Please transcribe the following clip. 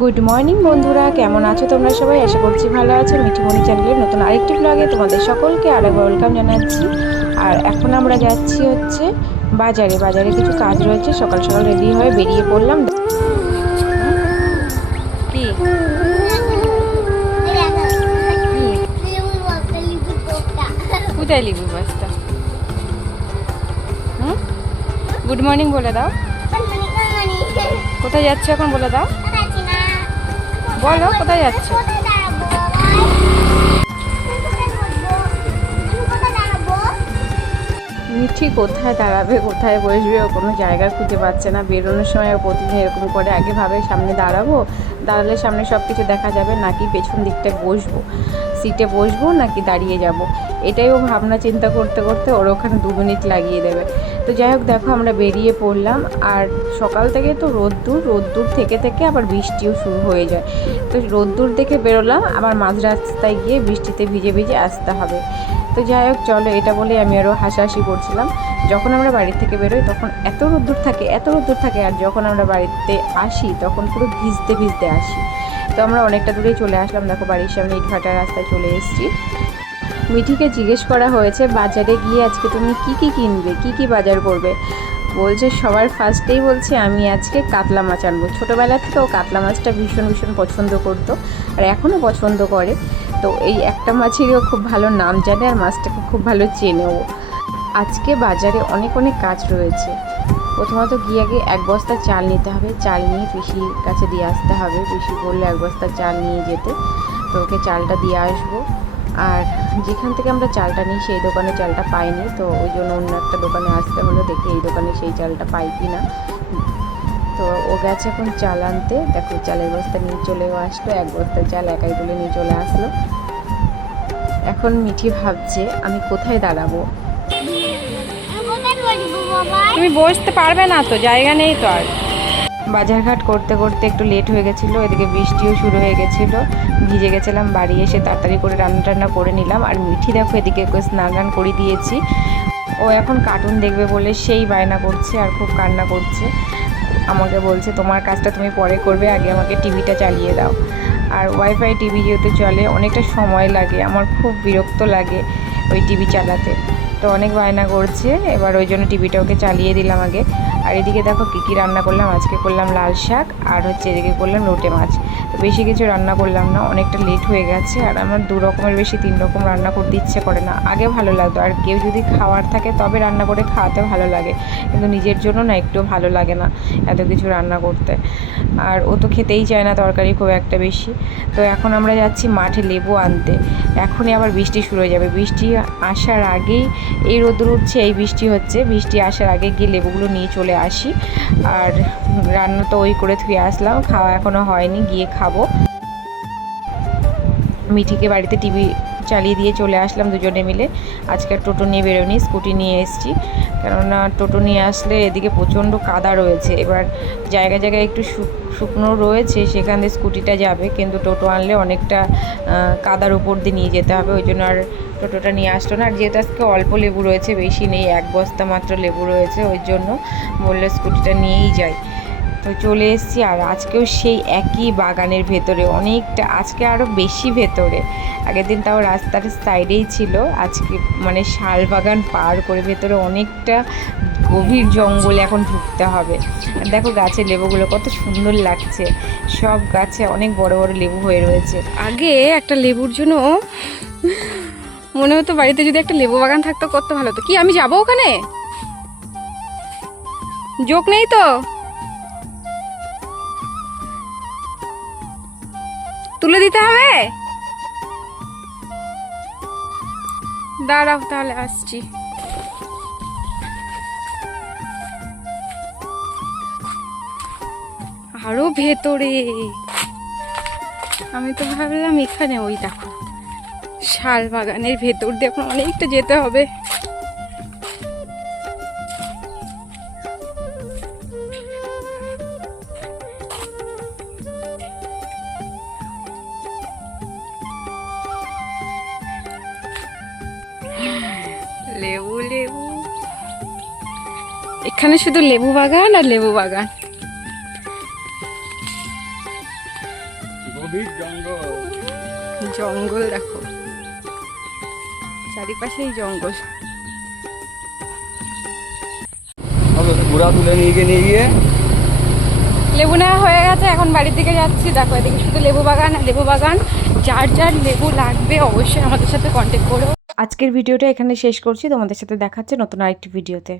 Good morning বন্ধুরা। কেমন আছো তোমরা সবাই? আশা করছি ভালো আছো। মিঠিমণি চ্যানেলের নতুন আরেকটি ব্লগে তোমাদের সকলকে আরেকবার ওয়েলকাম জানাচ্ছি। আর এখন আমরা যাচ্ছি হচ্ছে বাজারে। বাজারে কিছু কাজ রয়েছে। সকাল সকাল রেডি হয়ে বেরিয়ে পড়লাম। কোথায় গুড মর্নিং বলে দাও। কোথায় যাচ্ছ এখন বলে দাও। বলো কোথায় যাচ্ছ? মিঠি কোথায় দাঁড়াবে কোথায় বসবে ও কোনো জায়গা খুঁজে পাচ্ছে না বেরোনোর সময় ও প্রতিদিন এরকম করে আগে ভাবে সামনে দাঁড়াবো দাঁড়ালে সামনে সব কিছু দেখা যাবে নাকি পেছন দিকটায় বসবো সিটে বসবো নাকি দাঁড়িয়ে যাব এটাই ও ভাবনা চিন্তা করতে করতে ওর ওখানে দু মিনিট লাগিয়ে দেবে। তো যাই হোক, দেখো আমরা বেরিয়ে পড়লাম। আর সকাল থেকে তো রোদ্দুর রোদ্দুর থেকে থেকে আবার বৃষ্টিও শুরু হয়ে যায়। তো রোদ্দুর দেখে বেরোলাম, আবার মাঝ রাস্তায় গিয়ে বৃষ্টিতে ভিজে ভিজে আসতে হবে। তো যাই হোক, চলো এটা বলে আমি আরও হাসাহাসি করছিলাম। যখন আমরা বাড়ি থেকে বেরোই, তখন এত রোদ্দুর থাকে, এত রোদ্দুর থাকে, আর যখন আমরা বাড়িতে আসি, তখন পুরো ভিজতে ভিজতে আসি। তো আমরা অনেকটা দূরেই চলে আসলাম। দেখো, বাড়ির সামনে ইটভাটার রাস্তায় চলে এসেছি। মিঠিকে জিজ্ঞেস করা হয়েছে, বাজারে গিয়ে আজকে তুমি কি কি কিনবে? কি কি বাজার করবে? বলছে, সবার ফার্স্টেই বলছে আমি আজকে কাতলা মাছ আনব। ছোটোবেলা থেকে ও কাতলা মাছটা ভীষণ ভীষণ পছন্দ করতো আর এখনও পছন্দ করে। তো এই একটা মাছেরও খুব ভালো নাম জানে আর মাছটাকে খুব ভালো চেনেও। আজকে বাজারে অনেক অনেক কাজ রয়েছে। প্রথমত গিয়ে আগে এক বস্তা চাল নিতে হবে। চাল নিয়ে পিসির কাছে দিয়ে আসতে হবে। পিসি বলল, এক বস্তা চাল নিয়ে যেতে। তো ওকে চালটা দিয়ে আসব। আর যেখান থেকে আমরা চালটা নিই সেই দোকানে চালটা পাইনি। তো ওই জন্য অন্য একটা দোকানে আসতে হলো দেখি এই দোকানে সেই চালটা পাই কি না তো ও গেছে এখন চাল আনতে। দেখো চালের বস্তা নিয়ে চলেও আসলো এক বস্তা চাল একাই তুলে নিয়ে চলে আসলো। এখন মিঠি ভাবছে আমি কোথায় দাঁড়াবো? তুমি বসতে পারবে না তো জায়গা নেই তো আর। বাজারঘাট করতে করতে একটু লেট হয়ে গেছিল, এদিকে বৃষ্টিও শুরু হয়ে গেছিল। ভিজে গেছিলাম বাড়ি এসে তাড়াতাড়ি করে রান্না টান্না করে নিলাম। আর মিঠি দেখো এদিকে ওকে স্নান করে দিয়েছি। ও এখন কার্টুন দেখবে বলে সেই বায়না করছে আর খুব কান্না করছে। আমাকে বলছে, তোমার কাজটা তুমি পরে করবে, আগে আমাকে টিভিটা চালিয়ে দাও। আর ওয়াইফাই টিভি যেহেতু চলে, অনেকটা সময় লাগে। আমার খুব বিরক্ত লাগে ওই টিভি চালাতে। তো অনেক বায়না করছে, এবার ওই জন্য টিভিটা ওকে চালিয়ে দিলাম আগে। আর এদিকে দেখো কী কী রান্না করলাম, আজকে করলাম লাল শাক আর হচ্ছে এদিকে করলাম লোটে মাছ। তো বেশি কিছু রান্না করলাম না, অনেকটা লেট হয়ে গেছে আর আমার দু রকমের বেশি তিন রকম রান্না করতে ইচ্ছে করে না। আগে ভালো লাগতো, আর কেউ যদি খাওয়ার থাকে তবে রান্না করে খাওয়াতে ভালো লাগে, কিন্তু নিজের জন্য না একটু ভালো লাগে না এত কিছু রান্না করতে। আর ও তো খেতেই চায় না তরকারি খুব একটা বেশি। তো এখন আমরা যাচ্ছি মাঠে লেবু আনতে। এখনই আবার বৃষ্টি শুরু হয়ে যাবে। বৃষ্টি আসার আগেই এই রোদ্র উঠছে, এই বৃষ্টি হচ্ছে। বৃষ্টি আসার আগে গিয়ে লেবুগুলো নিয়ে চলে আসি। আর রান্না তো ওই করে থুয়ে আসলাম, খাওয়া এখনও হয়নি, গিয়ে খাব। মিঠিকে বাড়িতে টিভি চালিয়ে দিয়ে চলে আসলাম দুজনে মিলে। আজকে আর টোটো নিয়ে বেরোনি স্কুটি নিয়ে এসেছি। কেননা টোটো নিয়ে আসলে এদিকে প্রচণ্ড কাদা রয়েছে। এবার জায়গায় জায়গায় একটু শুকনো রয়েছে, সেখান দিয়ে স্কুটিটা যাবে। কিন্তু টোটো আনলে অনেকটা কাদার উপর দিয়ে নিয়ে যেতে হবে। ওই জন্য আর টোটোটা নিয়ে আসলো না। আর যেহেতু আজকে অল্প লেবু রয়েছে, বেশি নেই, এক বস্তা মাত্র লেবু রয়েছে, ওই জন্য বললে স্কুটিটা নিয়েই যাই। তো চলে এসেছি আর আজকেও সেই একই বাগানের ভেতরে। অনেকটা, আজকে আরও বেশি ভেতরে। আগের দিন তাও রাস্তার সাইডেই ছিল। আজকে মানে শাল বাগান পার করে ভেতরে অনেকটা গভীর জঙ্গলে এখন ঢুকতে হবে। দেখো গাছের লেবুগুলো কত সুন্দর লাগছে। সব গাছে অনেক বড় বড় লেবু হয়ে রয়েছে। আগে একটা লেবুর জন্য মনে হতো বাড়িতে যদি একটা লেবু বাগান থাকতো কত ভালো হতো। কি, আমি যাব ওখানে? যোগ নেই তো? তুলে দিতে হবে? দাঁড়াও তাহলে আসছি। আরও ভেতরে। আমি তো ভাবলাম এখানে ওই দেখো, শাল বাগানের ভেতর দিয়ে এখন অনেকটা যেতে হবে। লেবু লেবু। এখানে শুধু লেবু বাগান আর লেবু বাগান। জঙ্গল। জঙ্গল দেখো। চারিপাশেই জঙ্গল। হবে ঘোড়া তুলে নিয়ে গিয়ে নিয়ে গিয়ে। লেবু নেওয়া হয়ে গেছে এখন বাড়ির দিকে যাচ্ছি। দেখো এদিকে শুধু লেবু বাগান আর লেবু বাগান। যার যার লেবু লাগবে অবশ্যই আমাদের সাথে কন্ট্যাক্ট করো। আজকের ভিডিওটা এখানে শেষ করছি। তোমাদের সাথে দেখাচ্ছে নতুন আরেকটি ভিডিওতে।